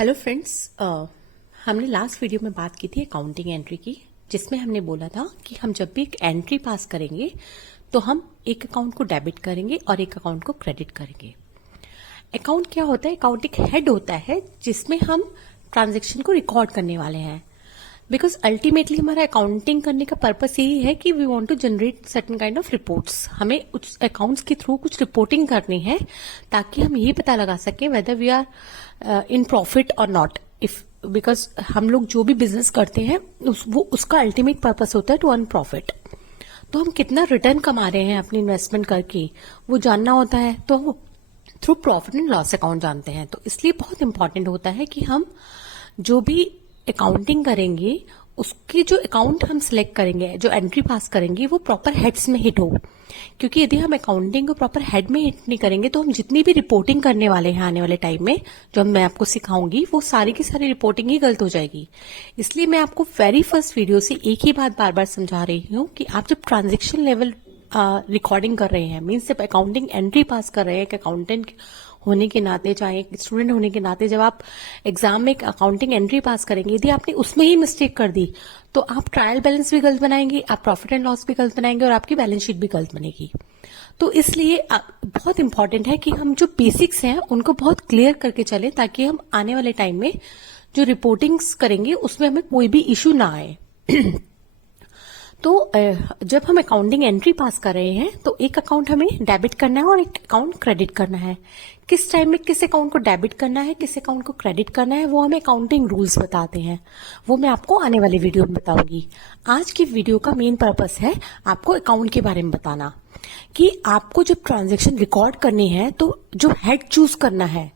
Hello friends, हमने last video में बात की थी अकाउंटिंग एंट्री की, जिसमें हमने बोला था कि हम जब भी एक एंट्री पास करेंगे तो हम एक अकाउंट को डेबिट करेंगे और एक अकाउंट को क्रेडिट करेंगे। अकाउंट क्या होता है? अकाउंट एक हेड होता है जिसमें हम ट्रांजैक्शन को रिकॉर्ड करने वाले हैं। बिकॉज अल्टीमेटली हमारा अकाउंटिंग करने का पर्पस यही है कि we want to generate certain kind of reports. हमें उस अकाउंट्स के थ्रू कुछ रिपोर्टिंग करनी है ताकि हम ये पता लगा सकें whether we are in profit और नॉट। इफ बिकॉज हम लोग जो भी बिजनेस करते हैं वो उसका अल्टीमेट पर्पस होता है टू अर्न प्रॉफिट। तो हम कितना रिटर्न कमा रहे हैं अपनी इन्वेस्टमेंट करके वो जानना होता है, तो हम through profit and loss account जानते हैं। तो इसलिए बहुत इंपॉर्टेंट होता है कि हम जो भी अकाउंटिंग करेंगे उसकी जो अकाउंट हम सिलेक्ट करेंगे, जो एंट्री पास करेंगे, वो प्रॉपर हेड्स में हिट हो। क्योंकि यदि हम अकाउंटिंग को प्रॉपर हेड में हिट नहीं करेंगे तो हम जितनी भी रिपोर्टिंग करने वाले हैं आने वाले टाइम में, जो मैं आपको सिखाऊंगी, वो सारी की सारी रिपोर्टिंग ही गलत हो जाएगी। इसलिए मैं आपको वेरी फर्स्ट वीडियो से एक ही बात बार बार समझा रही हूँ कि आप जब ट्रांजेक्शन लेवल रिकॉर्डिंग कर रहे हैं, मीन्स जब अकाउंटिंग एंट्री पास कर रहे हैं, एक अकाउंटेंट होने के नाते, चाहे एक स्टूडेंट होने के नाते, जब आप एग्जाम में एक अकाउंटिंग एंट्री पास करेंगे, यदि आपने उसमें ही मिस्टेक कर दी तो आप ट्रायल बैलेंस भी गलत बनाएंगे, आप प्रॉफिट एंड लॉस भी गलत बनाएंगे और आपकी बैलेंस शीट भी गलत बनेगी। तो इसलिए बहुत इंपॉर्टेंट है कि हम जो बेसिक्स हैं उनको बहुत क्लियर करके चलें ताकि हम आने वाले टाइम में जो रिपोर्टिंग्स करेंगे उसमें हमें कोई भी इश्यू ना आए। तो जब हम अकाउंटिंग एंट्री पास कर रहे हैं तो एक अकाउंट हमें डेबिट करना है और एक अकाउंट क्रेडिट करना है। किस टाइम में किस अकाउंट को डेबिट करना है, किस अकाउंट को क्रेडिट करना है, वो हमें अकाउंटिंग रूल्स बताते हैं। वो मैं आपको आने वाले वीडियो में बताऊंगी। आज की वीडियो का मेन पर्पस है आपको अकाउंट के बारे में बताना कि आपको जब ट्रांजेक्शन रिकॉर्ड करनी है तो जो हेड चूज करना है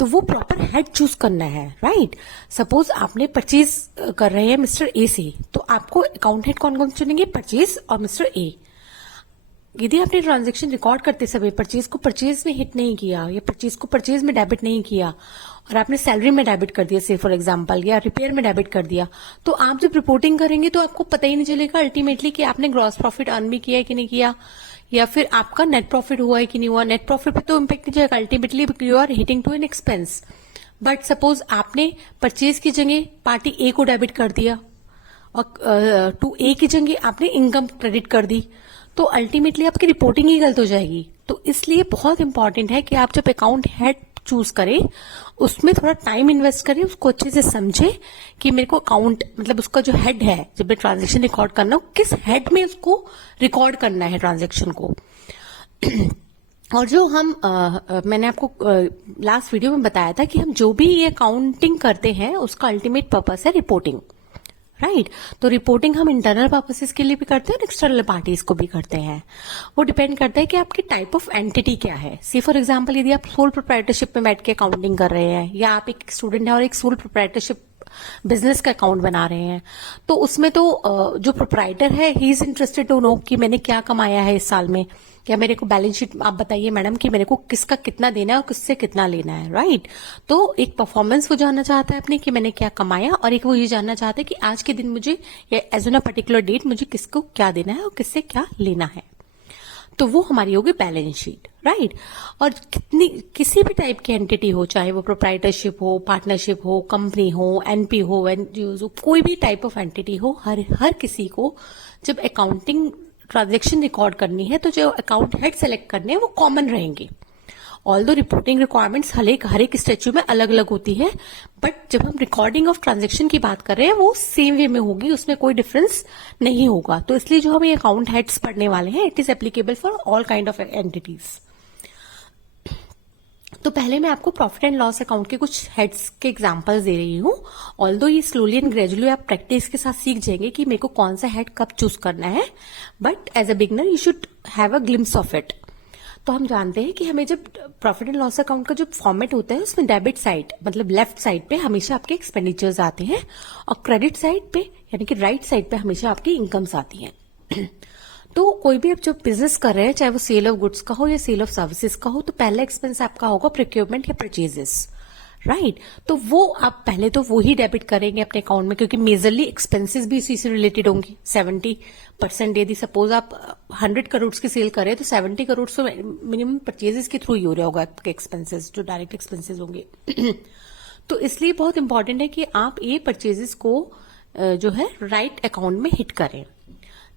तो वो प्रॉपर हेड चूज करना है, राइट। सपोज आपने परचेज कर रहे हैं मिस्टर ए से, तो आपको अकाउंट हेड कौन कौन चुनेंगे? परचेज और मिस्टर ए। यदि आपने ट्रांजैक्शन रिकॉर्ड करते समय परचेज को परचेज में हिट नहीं किया या परचेज को परचेज में डेबिट नहीं किया और आपने सैलरी में डेबिट कर दिया, से फॉर एग्जांपल, या रिपेयर में डेबिट कर दिया, तो आप जब रिपोर्टिंग करेंगे तो आपको पता ही नहीं चलेगा अल्टीमेटली कि आपने ग्रॉस प्रॉफिट अर्न भी किया है कि नहीं किया, या फिर आपका नेट प्रॉफिट हुआ है कि नहीं हुआ। नेट प्रॉफिट पे तो इम्पैक्ट नहीं जाएगा, ultimately you are hitting to an expense. But suppose आपने परचेज की जगह पार्टी ए को डेबिट कर दिया और टू ए की जगह आपने इनकम क्रेडिट कर दी, तो अल्टीमेटली आपकी रिपोर्टिंग ही गलत हो जाएगी। तो इसलिए बहुत इंपॉर्टेंट है कि आप जब अकाउंट हेड चूज करें उसमें थोड़ा टाइम इन्वेस्ट करें, उसको अच्छे से समझे कि मेरे को अकाउंट मतलब उसका जो हेड है, जब मैं ट्रांजेक्शन रिकॉर्ड करना हो, किस हेड में उसको रिकॉर्ड करना है ट्रांजेक्शन को। और जो हम मैंने आपको लास्ट वीडियो में बताया था कि हम जो भी ये अकाउंटिंग करते हैं उसका अल्टीमेट पर्पस है रिपोर्टिंग, राइट। तो रिपोर्टिंग हम इंटरनल पर्पसेस के लिए भी करते हैं और एक्सटर्नल पार्टीज को भी करते हैं। वो डिपेंड करता है कि आपकी टाइप ऑफ एंटिटी क्या है। सी फॉर एग्जांपल, यदि आप सोल प्रोप्राइटरशिप में बैठ के अकाउंटिंग कर रहे हैं, या आप एक स्टूडेंट है और एक सोल प्रोप्राइटरशिप बिजनेस का अकाउंट बना रहे हैं, तो उसमें तो जो प्रोप्राइटर है he is interested to know कि मैंने क्या कमाया है इस साल में, या मेरे को बैलेंस शीट आप बताइए मैडम कि मेरे को किसका कितना देना है और किससे कितना लेना है, राइट। तो एक परफॉर्मेंस वो जानना चाहता है अपने कि मैंने क्या कमाया, और एक वो ये जानना चाहता है कि आज के दिन मुझे या as on a particular date मुझे किसको क्या देना है और किससे क्या लेना है। तो वो हमारी होगी बैलेंस शीट, राइट। और किसी भी टाइप की एंटिटी हो, चाहे वो प्रोप्राइटरशिप हो, पार्टनरशिप हो, कंपनी हो, एनपी हो, एनजीओ हो, कोई भी टाइप ऑफ एंटिटी हो, हर किसी को जब अकाउंटिंग ट्रांजेक्शन रिकॉर्ड करनी है तो जो अकाउंट हेड सेलेक्ट करने हैं वो कॉमन रहेंगे। ऑल्दो रिपोर्टिंग रिक्वायरमेंट्स हर एक स्टेच्यू में अलग अलग होती है, बट जब हम रिकॉर्डिंग ऑफ ट्रांजेक्शन की बात कर रहे हैं वो सेम वे में होगी, उसमें कोई डिफरेंस नहीं होगा। तो इसलिए जो हम ये अकाउंट हेड्स पढ़ने वाले हैं, it is applicable for all kind of entities. तो पहले मैं आपको प्रॉफिट एंड लॉस अकाउंट के कुछ हेड्स के एग्जांपल्स दे रही हूँ। ऑल्दो ये स्लोली एंड ग्रेजुअली आप प्रैक्टिस के साथ सीख जाएंगे कि मेरे को कौन सा हेड कब चूज करना है, but as a beginner you should have a glimpse of it. तो हम जानते हैं कि हमें जब प्रॉफिट एंड लॉस अकाउंट का जो फॉर्मेट होता है उसमें डेबिट साइड मतलब लेफ्ट साइड पे हमेशा आपके एक्सपेंडिचर्स आते हैं और क्रेडिट साइड पे यानी कि राइट साइड पे हमेशा आपकी इनकम्स आती हैं। तो कोई भी आप जब बिजनेस कर रहे हैं, चाहे वो सेल ऑफ गुड्स का हो या सेल ऑफ सर्विसेज का हो, तो पहला एक्सपेंस आपका होगा प्रोक्योरमेंट या परचेजेस, राइट। तो वो आप पहले तो वो ही डेबिट करेंगे अपने अकाउंट में, क्योंकि मेजरली एक्सपेंसेस भी इसी से रिलेटेड होंगे। 70% यदि सपोज आप 100 करोड़ की सेल करें तो 70 करोड़ तो मिनिमम परचेजेस के थ्रू ही हो रहा होगा आपके एक्सपेंसेस, जो डायरेक्ट एक्सपेंसेस होंगे। तो इसलिए बहुत इंपॉर्टेंट है कि आप ये परचेजेस को जो है राइट अकाउंट में हिट करें।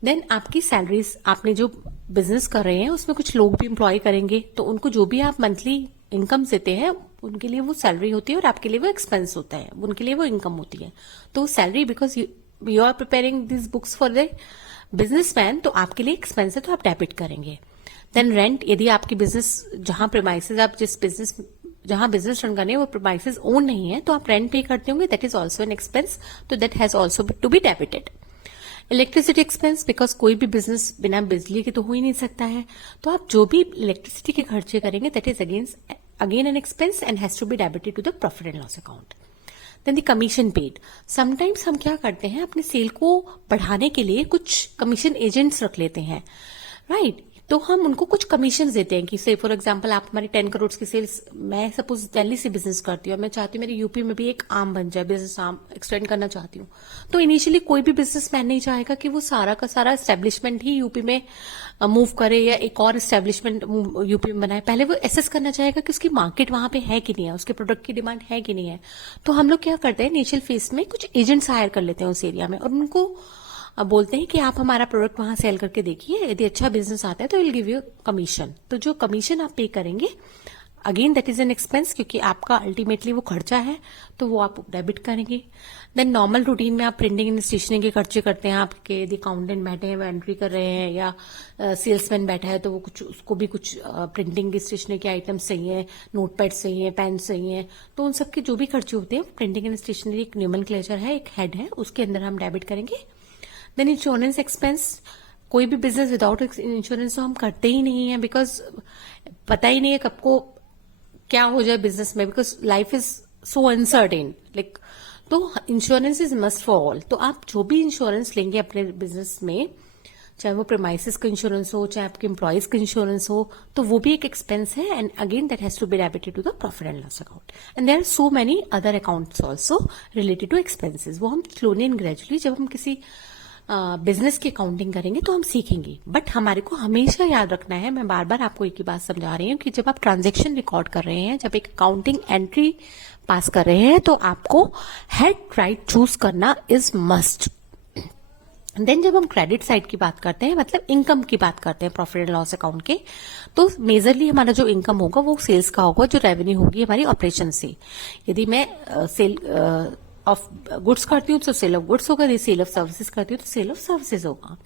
देन आपकी सैलरीज, आपने जो बिजनेस कर रहे हैं उसमें कुछ लोग भी एम्प्लॉय करेंगे, तो उनको जो भी आप मंथली इनकम देते हैं उनके लिए वो सैलरी होती है और आपके लिए वो एक्सपेंस होता है, उनके लिए वो इनकम होती है। तो salary, because you are preparing this books for the businessman, तो आपके लिए एक्सपेंस है तो आप डेबिट करेंगे। देन रेंट, यदि आपकी बिजनेस जहां प्रीमाइसेस, आप जिस बिजनेस जहां बिजनेस रन करने वो प्रीमाइसेस ओन नहीं है तो आप रेंट पे करते होंगे, that is also an expense, तो that has also to be debited. Electricity expense, because कोई भी बिजनेस बिना बिजली के तो हो ही नहीं सकता है, तो आप जो भी इलेक्ट्रिसिटी के खर्चे करेंगे that is again an expense and has to be debited to the profit and loss account. Then the commission paid, sometimes हम क्या करते हैं अपनी सेल को बढ़ाने के लिए कुछ कमीशन एजेंट्स रख लेते हैं, राइट? तो हम उनको कुछ कमीशन देते हैं कि से फॉर एग्जांपल आप हमारी 10 करोड़ की सेल्स, मैं सपोज दिल्ली से बिजनेस करती हूँ, मैं चाहती हूँ मेरी यूपी में भी एक आर्म बन जाए, बिजनेस आर्म एक्सटेंड करना चाहती हूँ। तो इनिशियली कोई भी बिजनेसमैन नहीं चाहेगा कि वो सारा का सारा एस्टेब्लिशमेंट ही यूपी में मूव करे या एक और एस्टेब्लिशमेंट यूपी में बनाए। पहले वो एसेस करना चाहेगा कि उसकी मार्केट वहां पे है कि नहीं है, उसके प्रोडक्ट की डिमांड है कि नहीं है। तो हम लोग क्या करते हैं, इनिशियल फेज में कुछ एजेंट्स हायर कर लेते हैं उस एरिया में और उनको बोलते हैं कि आप हमारा प्रोडक्ट वहां सेल करके देखिए, यदि अच्छा बिजनेस आता है तो विल गिव यू कमीशन। तो जो कमीशन आप पे करेंगे, again that is an expense, क्योंकि आपका अल्टीमेटली वो खर्चा है तो वो आप डेबिट करेंगे। देन नॉर्मल रूटीन में आप प्रिंटिंग एंड स्टेशनरी के खर्चे करते हैं, आपके यदि अकाउंटेंट बैठे हैं वो एंट्री कर रहे हैं या सेल्समैन बैठा है तो वो कुछ उसको भी कुछ प्रिंटिंग की स्टेशनरी के आइटम्स चाहिए, नोटपैड चाहिए, पेन चाहिए, तो उन सबके जो भी खर्चे होते हैं प्रिंटिंग एंड स्टेशनरी एक न्यूमेनक्लेचर है, एक हेड है, उसके अंदर हम डेबिट करेंगे। देन इंश्योरेंस एक्सपेंस, कोई भी बिजनेस विदाउट इंश्योरेंस तो हम करते ही नहीं है, बिकॉज पता ही नहीं है कब को क्या हो जाए बिजनेस में, because life is so uncertain like, तो insurance is must for all. तो आप जो भी इंश्योरेंस लेंगे अपने बिजनेस में, चाहे वो प्रीमाइसेस का इंश्योरेंस हो, चाहे आपके एम्प्लॉयज का इंश्योरेंस हो, तो वो भी एक एक्सपेंस है and again that has to be debited to the profit and loss account. And there are so many other accounts also related to expenses, वो हम स्लोली एंड ग्रेजुअली जब हम किसी बिजनेस की अकाउंटिंग करेंगे तो हम सीखेंगे। बट हमारे को हमेशा याद रखना है, मैं बार बार आपको एक ही बात समझा रही हूँ कि जब आप ट्रांजैक्शन रिकॉर्ड कर रहे हैं, जब एक अकाउंटिंग एंट्री पास कर रहे हैं, तो आपको हेड राइट चूज करना इज मस्ट। देन जब हम क्रेडिट साइड की बात करते हैं, मतलब इनकम की बात करते हैं प्रॉफिट एंड लॉस अकाउंट के, तो मेजरली हमारा जो इनकम होगा वो सेल्स का होगा, जो रेवेन्यू होगी हमारी ऑपरेशन से। यदि मैं सेल ऑफ गुड्स करती हूँ तो सेल ऑफ गुड्स होगा, यदि सेल ऑफ सर्विसेज करती हूँ तो सेल ऑफ सर्विसेज होगा।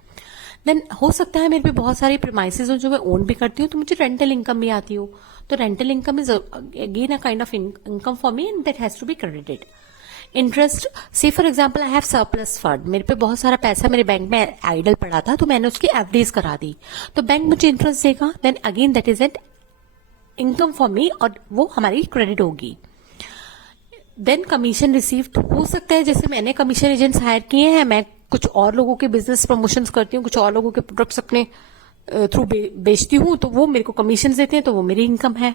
देन हो सकता है मेरे पे बहुत सारे प्रीमाइसेस हो जो मैं ओन भी करती हूँ, तो मुझे रेंटल इनकम भी आती हो, तो rental income is again a kind of income for me and that has to be credited. Interest, say for example I have surplus fund, मेरे पे बहुत सारा पैसा मेरे बैंक में आइडल पड़ा था, तो मैंने उसकी एफडीज करा दी, तो बैंक मुझे इंटरेस्ट देगा, then again that is an income for me और वो हमारी क्रेडिट होगी। देन कमीशन रिसीव्ड, हो सकता है जैसे मैंने कमीशन एजेंट्स हायर किए हैं, मैं कुछ और लोगों के बिजनेस प्रमोशंस करती हूँ, कुछ और लोगों के प्रोडक्ट्स अपने थ्रू बेचती हूँ, तो वो मेरे को कमीशन देते हैं, तो वो मेरी इनकम है।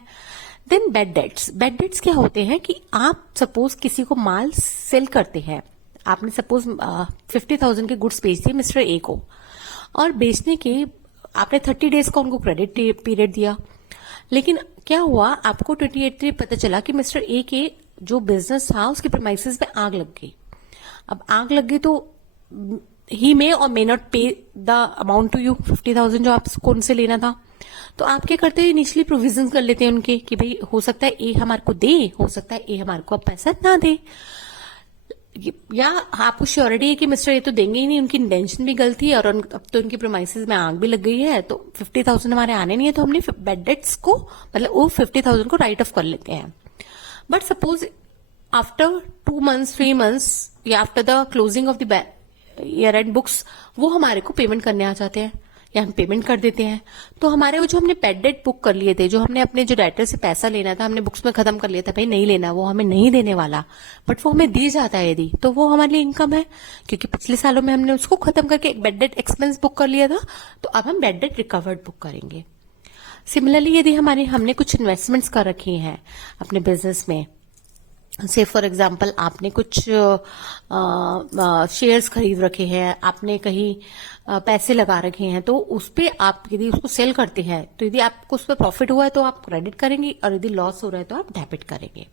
Then bad debts, bad debts क्या होते हैं कि आप सपोज किसी को माल सेल करते हैं, आपने सपोज 50,000 के गुड्स बेच दिए मिस्टर ए को, और बेचने के आपने 30 डेज का उनको क्रेडिट पीरियड दिया, लेकिन क्या हुआ आपको 28 पता चला कि मिस्टर ए के जो बिजनेस था उसके प्रीमाइसेस में आग लग गई। अब आग लग गई तो ही मे और मे नॉट पे द अमाउंट टू यू, 50,000 जो आपको उनसे लेना था, तो आप क्या करते हैं, इनिशियली प्रोविजन कर लेते हैं उनके कि भाई हो सकता है ए हमारे को दे, हो सकता है ए हमारे को अब पैसा ना दे, या आपको श्योरिटी है कि मिस्टर ए तो देंगे ही नहीं, उनकी इंटेंशन भी गलत थी और अब तो उनकी प्रोमाइसेस में आग भी लग गई है, तो 50,000 हमारे आने नहीं है, तो हमने बैड डेट्स को मतलब वो 50,000 को राइट ऑफ कर लेते हैं। But suppose after 2 months 3 months या after the closing of the year and books वो हमारे को पेमेंट करने आ जाते हैं या हम पेमेंट कर देते हैं, तो हमारे वो जो हमने बैड डेट बुक कर लिए थे, जो हमने अपने जो डेटर से पैसा लेना था हमने बुक्स में खत्म कर लिया था, भाई नहीं लेना, वो हमें नहीं देने वाला, बट वो हमें दी जाता है यदि, तो वो हमारे लिए इनकम है, क्योंकि पिछले सालों में हमने उसको खत्म करके एक बैड डेट एक्सपेंस बुक कर लिया था, तो अब हम बैड डेट रिकवर्ड बुक करेंगे। सिमिलरली यदि हमने कुछ इन्वेस्टमेंट्स कर रखी हैं अपने बिजनेस में, से फॉर एग्जाम्पल आपने कुछ शेयर्स खरीद रखे हैं, आपने कहीं पैसे लगा रखे हैं, तो उस पे आप यदि उसको सेल करते हैं तो यदि आपको उस पर प्रॉफिट हुआ है तो आप क्रेडिट करेंगे और यदि लॉस हो रहा है तो आप डेबिट करेंगे।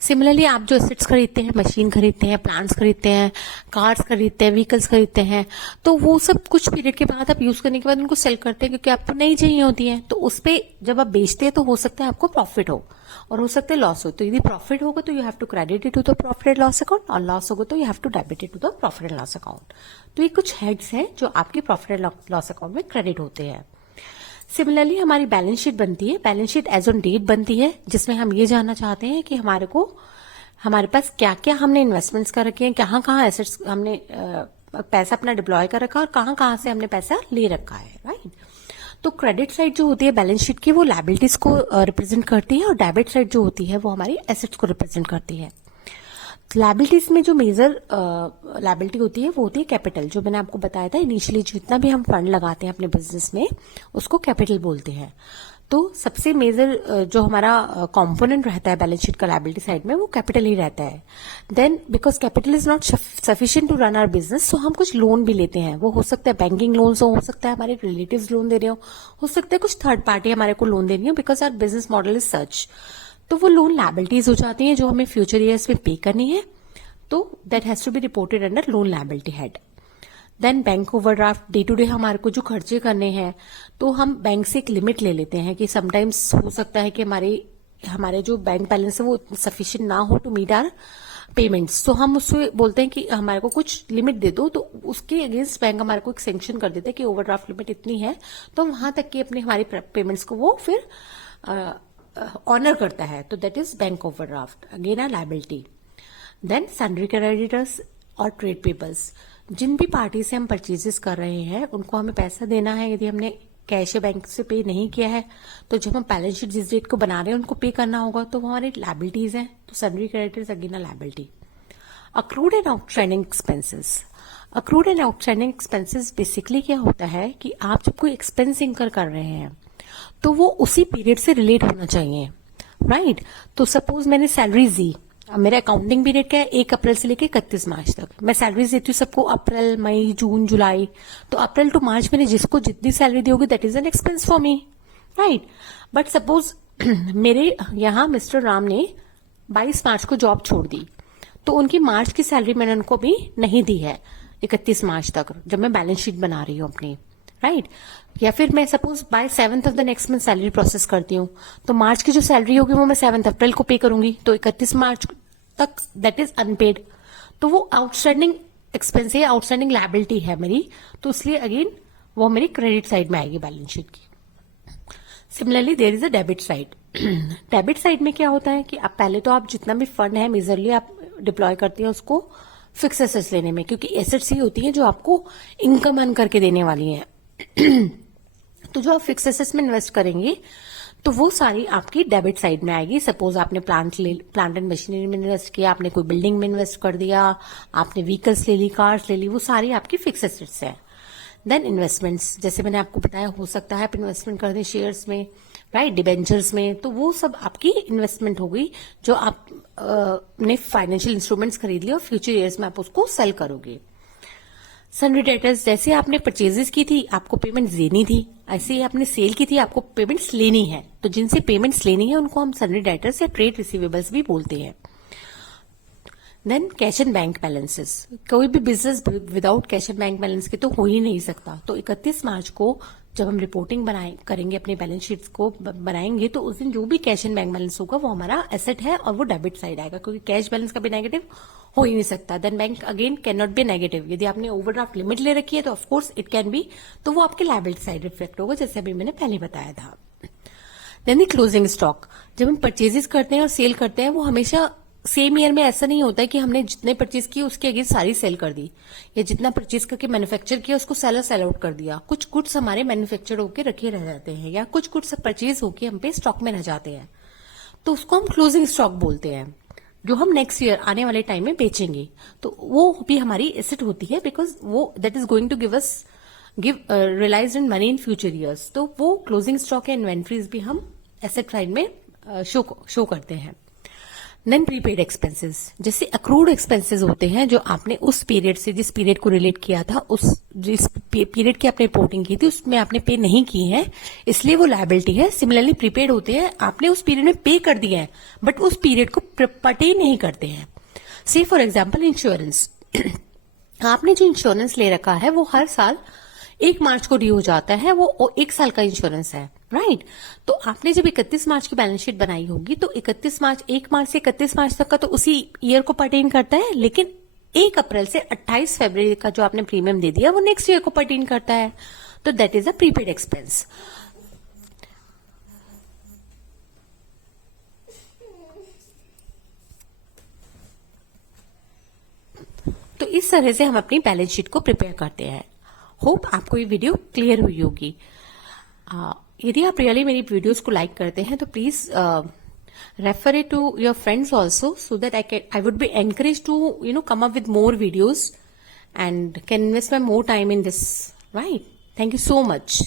सिमिलरली आप जो एसेट्स खरीदते हैं, मशीन खरीदते हैं, प्लांट्स खरीदते हैं, कार्स खरीदते हैं, व्हीकल्स खरीदते हैं, तो वो सब कुछ पीरियड के बाद आप यूज करने के बाद उनको सेल करते हैं क्योंकि आपको नहीं चाहिए होती है। तो उस पे जब आप बेचते हैं तो हो सकता है आपको प्रॉफिट हो और हो सकता है लॉस हो। तो यदि प्रॉफिट होगा तो you have to credit it to the profit and loss account, और लॉस होगा तो you have to debit it to the profit and loss account. तो ये कुछ हेड्स हैं जो आपके प्रॉफिट एंड लॉस अकाउंट में क्रेडिट होते हैं। सिमिलरली हमारी बैलेंस शीट बनती है। Balance sheet as on date बनती है, जिसमें हम ये जानना चाहते हैं कि हमारे पास क्या क्या हमने इन्वेस्टमेंट्स कर रखे हैं, कहाँ कहाँ एसेट्स हमने पैसा अपना डिप्लॉय कर रखा है और कहाँ कहाँ से हमने पैसा ले रखा है, राइट। तो क्रेडिट साइड जो होती है बैलेंस शीट की वो लायबिलिटीज को रिप्रेजेंट करती है और डेबिट साइड जो होती है वो हमारी एसेट्स को रिप्रेजेंट करती है। लायबिलिटीज में जो मेजर लायबिलिटी होती है वो होती है कैपिटल। जो मैंने आपको बताया था इनिशियली, जितना भी हम फंड लगाते हैं अपने बिजनेस में उसको कैपिटल बोलते हैं। तो सबसे मेजर जो हमारा कंपोनेंट रहता है बैलेंस शीट का लायबिलिटी साइड में वो कैपिटल ही रहता है। Then because capital is not sufficient to run our business, तो हम कुछ लोन भी लेते हैं। वो हो सकता है बैंकिंग लोन, हो सकता है हमारे रिलेटिव्स लोन दे रहे हो सकता है कुछ थर्ड पार्टी हमारे को लोन दे रही हो, because our business model is such. तो वो लोन लायबिलिटीज हो जाती हैं जो हमें फ्यूचर ईयर्स में पे करनी है। तो that has to be reported under loan liability head. Then bank overdraft, day to day हमारे को जो खर्चे करने हैं तो हम बैंक से एक लिमिट ले लेते हैं कि समटाइम्स हो सकता है कि हमारे जो बैंक बैलेंस है वो सफिशिएंट ना हो टू मीट आवर पेमेंट्स। तो हम उससे बोलते हैं कि हमारे को कुछ लिमिट दे दो, तो उसके अगेंस्ट बैंक हमारे को एक सेंक्शन कर देता है कि ओवरड्राफ्ट लिमिट इतनी है, तो वहां तक की अपनी हमारी पेमेंट्स को वो फिर ऑनर करता है। तो that is bank overdraft, again a liability. Then sundry creditors और ट्रेड पेपर्स, जिन भी पार्टी से हम परचेजेस कर रहे हैं उनको हमें पैसा देना है। यदि हमने कैश या बैंक से पे नहीं किया है तो जब हम बैलेंस शीट जिस डेट को बना रहे हैं उनको पे करना होगा, तो वो हमारी लायबिलिटीज हैं। तो sundry creditors again a liability. Accrued and outstanding expenses, accrued and outstanding expenses basically क्या होता है कि आप जब कोई एक्सपेंस इंकर कर रहे हैं तो वो उसी पीरियड से रिलेट होना चाहिए, राइट। तो सपोज मैंने सैलरीज दी, अब मेरा अकाउंटिंग पीरियड क्या है 1 अप्रैल से लेकर 31 मार्च तक। मैं सैलरीज देती हूँ सबको अप्रैल, मई, जून, जुलाई। तो अप्रैल टू मार्च मैंने जिसको जितनी सैलरी दी होगी that is an expense for me, right. But suppose मेरे यहाँ मिस्टर राम ने 22 मार्च को जॉब छोड़ दी, तो उनकी मार्च की सैलरी मैंने उनको भी नहीं दी है 31 मार्च तक, जब मैं बैलेंस शीट बना रही हूँ अपनी, राइट। या फिर मैं suppose by 7th of the next month salary process करती हूँ, तो मार्च की जो सैलरी होगी वो मैं 7 अप्रैल को पे करूंगी, तो 31 मार्च तक दैट इज अनपेड। तो वो आउटस्टैंडिंग एक्सपेंस है, आउटस्टैंडिंग लायबिलिटी है मेरी, तो इसलिए अगेन वो मेरी क्रेडिट साइड में आएगी बैलेंस शीट की। Similarly there is a debit side. Debit side में क्या होता है कि आप पहले तो आप जितना भी फंड है मेजरली आप डिप्लॉय करते हैं उसको फिक्स एसेट्स लेने में, क्योंकि एसेट्स ही होती हैं जो आपको इनकम अर्न करके देने वाली हैं। तो जो आप फिक्स एसेट्स में इन्वेस्ट करेंगे तो वो सारी आपकी डेबिट साइड में आएगी। सपोज आपने प्लांट एंड मशीनरी में इन्वेस्ट किया, आपने कोई बिल्डिंग में इन्वेस्ट कर दिया, आपने व्हीकल्स ले ली, कार्स ले ली, वो सारी आपकी फिक्स एसेट्स है। देन इन्वेस्टमेंट्स, जैसे मैंने आपको बताया हो सकता है आप इन्वेस्टमेंट कर दें शेयर्स में, राइट, डिबेंचर्स में, तो वो सब आपकी इन्वेस्टमेंट हो गई जो आप ने फाइनेंशियल इंस्ट्रूमेंट्स खरीद लिया और फ्यूचर ईयर्स में आप उसको सेल करोगे। सन्ड्री डेटर्स, जैसे आपने परचेजेस की थी आपको पेमेंट देनी थी, ऐसे ही आपने सेल की थी आपको पेमेंट्स लेनी है, तो जिनसे पेमेंट्स लेनी है उनको हम सन्ड्री डेटर्स या ट्रेड रिसीवेबल्स भी बोलते हैं। Then cash and bank balances, कोई भी business without cash and bank balance के तो हो ही नहीं सकता। तो 31 मार्च को जब हम रिपोर्टिंग करेंगे अपने बैलेंस शीट्स को बनाएंगे, तो उस दिन जो भी कैश एंड बैंक बैलेंस होगा वो हमारा एसेट है और वो डेबिट साइड आएगा, क्योंकि कैश बैलेंस कभी नेगेटिव हो ही नहीं सकता। Then bank again can not be negative. यदि आपने ओवरड्राफ्ट लिमिट ले रखी है तो ऑफकोर्स इट कैन बी, तो वो आपके लायबिलिटी साइड रिफ्लेक्ट होगा, जैसे अभी मैंने पहले बताया था। देन द क्लोजिंग स्टॉक, जब हम परचेजेस करते हैं और सेल करते हैं वो हमेशा सेम ईयर में ऐसा नहीं होता है कि हमने जितने परचेज किए उसके अगेंस्ट सारी सेल कर दी, या जितना परचेज करके मैन्युफैक्चर किया उसको सेल आउट कर दिया। कुछ गुड्स हमारे मैन्युफैक्चर होकर रखे रह जाते हैं, या कुछ गुड्स परचेज होकर हम पे स्टॉक में रह जाते हैं, तो उसको हम क्लोजिंग स्टॉक बोलते हैं, जो हम नेक्स्ट ईयर आने वाले टाइम में बेचेंगे। तो वो भी हमारी एसेट होती है, बिकॉज वो that is going to give realised in money in future years. तो वो क्लोजिंग स्टॉक या इन्वेंट्रीज भी हम एसेट साइड में शो करते हैं। नॉन प्रीपेड एक्सपेंसेस जैसे अक्रूड एक्सपेंसेस होते हैं जो आपने उस पीरियड से, जिस पीरियड को रिलेट किया था, उस जिस पीरियड की आपने रिपोर्टिंग की थी उसमें आपने पे नहीं की है, इसलिए वो लायबिलिटी है। सिमिलरली प्रीपेड होते हैं, आपने उस पीरियड में पे कर दिया है बट उस पीरियड को पर्टेन नहीं करते हैं। से फॉर एग्जाम्पल इंश्योरेंस, आपने जो इंश्योरेंस ले रखा है वो हर साल 1 मार्च को ड्यू हो जाता है, वो 1 साल का इंश्योरेंस है, राइट। तो आपने जब 31 मार्च की बैलेंस शीट बनाई होगी तो 1 मार्च से 31 मार्च तक का तो उसी ईयर को पर्टेन करता है, लेकिन 1 अप्रैल से 28 फरवरी का जो आपने प्रीमियम दे दिया वो नेक्स्ट ईयर को पर्टेन करता है, तो that is a prepaid expense. तो इस तरह से हम अपनी बैलेंस शीट को प्रिपेयर करते हैं। होप आपको ये वीडियो क्लियर हुई होगी। यदि आप रियली मेरी वीडियोस को लाइक करते हैं तो please refer it to your friends also, so that I would be encourage to come up with more videos and can invest my more time in this, right? Thank you so much.